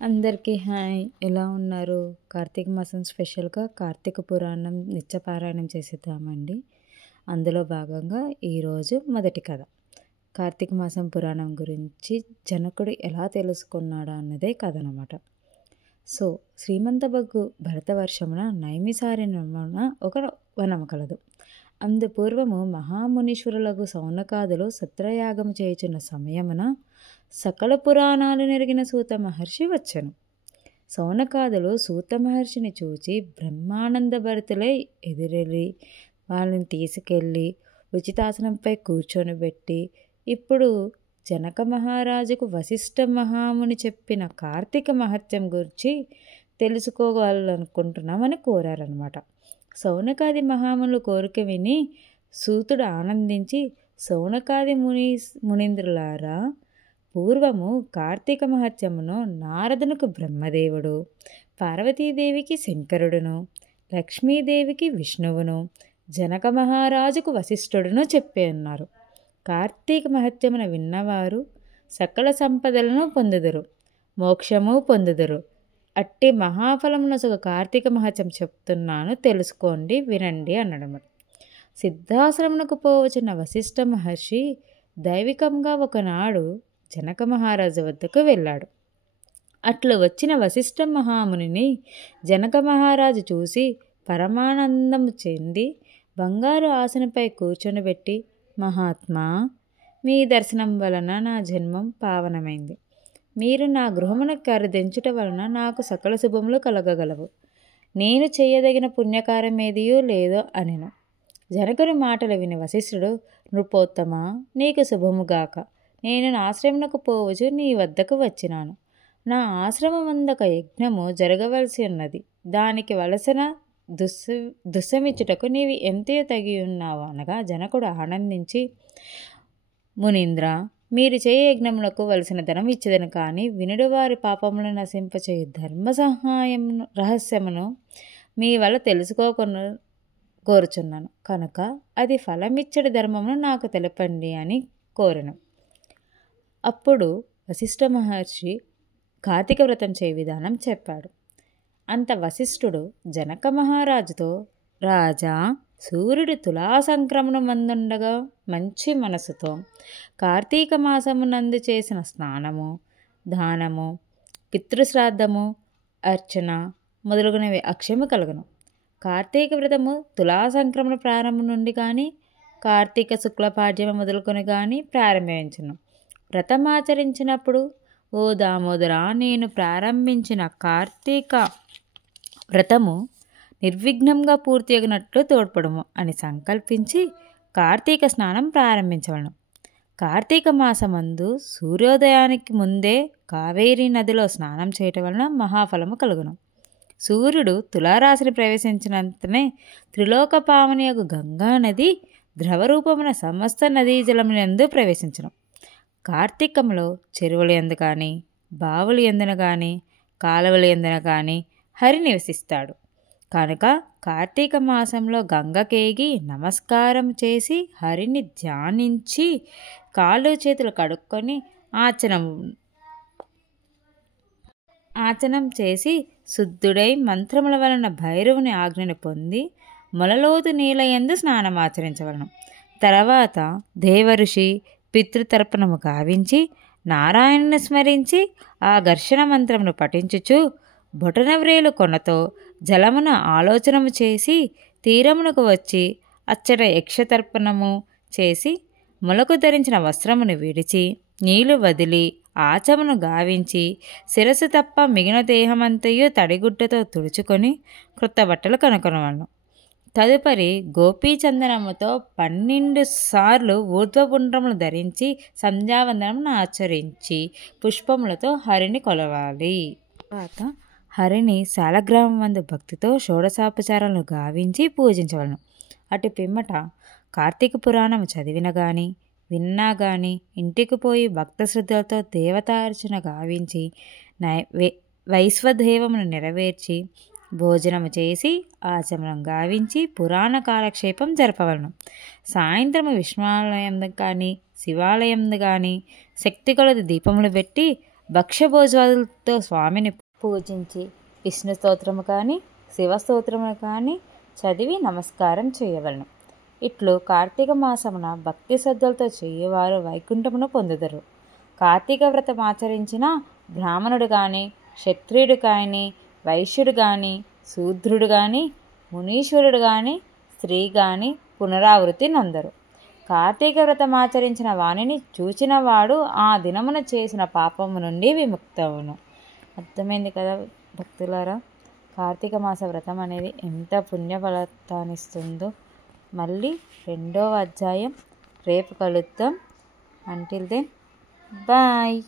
అందరికీ హాయ్. ఎలా ఉన్నారు? కార్తీక మాసం స్పెషల్‌గా కార్తీక పురాణం నిత్యపారాయణం చేసేద్దామండి. అందులో భాగంగా ఈరోజు మొదటి కథ. కార్తీక మాసం పురాణం గురించి జనకుడు ఎలా తెలుసుకున్నాడా అన్నదే కథ అన్నమాట. సో, శ్రీమంతబగ్గు భరతవర్షమున నైమిసారణ్యమున ఒక వనము కలదు. అందు పూర్వము మహామునీశ్వరులకు సౌనకాదులు సత్రయాగము చేయుచున్న సమయమున సకల పురాణాలు నెరిగిన సూత మహర్షి వచ్చెను. సౌనకాదులు సూత మహర్షిని చూచి బ్రహ్మానంద భరితులై ఎదురెళ్ళి వాళ్ళని తీసుకెళ్ళి ఉచితాసనంపై కూర్చొనిబెట్టి, ఇప్పుడు జనక మహారాజుకు వశిష్ఠ మహాముని చెప్పిన కార్తీక మహత్యం గురించి తెలుసుకోవాలనుకుంటున్నామని కోరారనమాట. సౌనకాది మహామునులు కోరిక విని సూతుడు ఆనందించి, సౌనకాది మునీంద్రులారా, పూర్వము కార్తీక మహత్యమును నారదునికి బ్రహ్మదేవుడు, పార్వతీదేవికి శంకరుడును, లక్ష్మీదేవికి విష్ణువును, జనక మహారాజుకు వశిష్ఠుడును చెప్పి ఉన్నారు. కార్తీక మహత్యమున విన్నవారు సకల సంపదలను పొందుదురు, మోక్షము పొందుదురు. అట్టి మహాఫలమునొసగు కార్తీక మహత్యం చెప్తున్నాను, తెలుసుకోండి, వినండి అన్నడము. సిద్ధాశ్రమునకు పోవచున్న వశిష్ఠ మహర్షి దైవికంగా ఒకనాడు జనక మహారాజు వద్దకు వెళ్ళాడు. అట్లు వచ్చిన వశిష్ఠ మహామునిని జనక మహారాజు చూసి పరమానందము చెంది బంగారు ఆసనపై కూర్చొనిబెట్టి, మహాత్మా, మీ దర్శనం వలన నా జన్మం పావనమైంది. మీరు నా గృహమున కరుదించుట వలన నాకు సకల శుభములు కలగగలవు. నేను చేయదగిన పుణ్యకార్యమేదియో లేదో అనెను. జనకుని మాటలు విని వశిష్ఠుడు, నృపోత్తమా, నీకు శుభముగాక. నేను నా ఆశ్రమమునకు పోవచ్చు నీ వద్దకు వచ్చినాను. నా ఆశ్రమమందొక యజ్ఞము జరగవలసి ఉన్నది. దానికి వలసిన దుస్సమిచ్చుటకు నీవు ఎంతయో తగి ఉన్నావు అనగా, జనకుడు ఆనందించి, మునీంద్ర, మీరు చేయ యజ్ఞములకు వలసిన ధనం ఇచ్చేదను, కానీ వినుడు వారి పాపములను నశింపచేయు ధర్మ సహాయమును రహస్యమును మీ వల్ల తెలుసుకోకుండా కోరుచున్నాను. కనుక అది ఫలమిచ్చడి ధర్మమును నాకు తెలపండి అని కోరెను. అప్పుడు వశిష్ఠ మహర్షి కార్తీక వ్రతం చేయ విధానం చెప్పాడు. అంత వశిష్ఠుడు జనక మహారాజుతో, రాజా, సూర్యుడు తులా సంక్రమణం మందుండగా మంచి మనసుతో కార్తీక మాసమునందు చేసిన స్నానము, దానము, పితృశ్రాద్ధము, అర్చన మొదలుగునవి అక్షయము కలుగును. కార్తీక వ్రతము తులా సంక్రమణ ప్రారంభం నుండి కానీ కార్తీక శుక్లపాడ్యము మొదలుకొని కానీ ప్రారంభించును. వ్రతమాచరించినప్పుడు, ఓ దామోదర, నేను ప్రారంభించిన కార్తీక వ్రతము నిర్విఘ్నంగా పూర్తి అగినట్లు తోడ్పడము అని సంకల్పించి కార్తీక స్నానం ప్రారంభించవలను. కార్తీక మాసమందు సూర్యోదయానికి ముందే కావేరీ నదిలో స్నానం చేయటం వలన మహాఫలము కలుగును. సూర్యుడు తులారాశిని ప్రవేశించినంతనే త్రిలోక పావనియగు గంగా నది ద్రవరూపమున సమస్త నదీ జలములందు ప్రవేశించును. కార్తీకంలో చెరువుల యందు కానీ, బావులు ఎందున కానీ, కాలువల ఎందున కానీ హరి నివసిస్తాడు. కనుక కార్తీక మాసంలో గంగకేగి నమస్కారం చేసి హరిని ధ్యానించి కాళ్ళు చేతులు కడుక్కొని ఆచనం చేసి శుద్ధుడై మంత్రముల వలన భైరవుని ఆజ్ఞను పొంది మొలలోతు నీలయందు స్నానమాచరించవలను. తర్వాత దేవఋషి పితృతర్పణము గావించి నారాయణుని స్మరించి ఆ ఘర్షణ మంత్రమును పఠించుచు బొటనవ్రేలు కొనతో జలమున ఆలోచనము చేసి తీరమునకు వచ్చి అచ్చట యక్షతర్పణము చేసి మొలకు ధరించిన వస్త్రమును విడిచి నీళ్లు వదిలి ఆచమను గావించి శిరస్సు తప్ప మిగిలిన దేహమంతయు తడిగుడ్డతో తుడుచుకొని క్రొత్త బట్టలు కనుకొనవలను. తదుపరి గోపీచందనముతో 12 సార్లు ఊర్ధ్వపుండ్రములు ధరించి సంధ్యావందనమును ఆచరించి పుష్పములతో హరిని కొలవాలి. తర్వాత హరిని శాలగ్రామం వందు భక్తితో షోడశోపచారాలను గావించి పూజించవలను. అటు పిమ్మట కార్తీక పురాణం చదివిన గాని విన్నా గాని ఇంటికి పోయి భక్త శ్రద్ధలతో దేవతార్చన గావించి వైశ్వదేవమును నెరవేర్చి భోజనము చేసి ఆచమనం గావించి పురాణ కాలక్షేపం జరపవలను. సాయంత్రము విష్ణువాలయం కానీ శివాలయం కానీ శక్తి కొలది దీపములు పెట్టి భక్ష్యభోజాలతో స్వామిని పూజించి విష్ణు స్తోత్రము కానీ శివ స్తోత్రమును కానీ చదివి నమస్కారం చేయవలను. ఇట్లు కార్తీక మాసమున భక్తి శ్రద్ధలతో చేయవారు వైకుంఠమును పొందుదరు. కార్తీక వ్రతం ఆచరించిన బ్రాహ్మణుడు కానీ, క్షత్రియుడు కానీ, వైశ్యుడు కానీ, శూద్రుడు కానీ, మునీశ్వరుడు కానీ, స్త్రీ కానీ పునరావృత్తి నందరు. కార్తీక వ్రతం ఆచరించిన వాణిని చూచిన వాడు ఆ దినమున చేసిన పాపము నుండి విముక్తవును. అర్థమైంది కదా భక్తులారా, కార్తీక మాస వ్రతం అనేది ఎంత పుణ్యఫలతాన్నిస్తుందో. మళ్ళీ 2వ అధ్యాయం రేపు కలుద్దాం. Until then bye.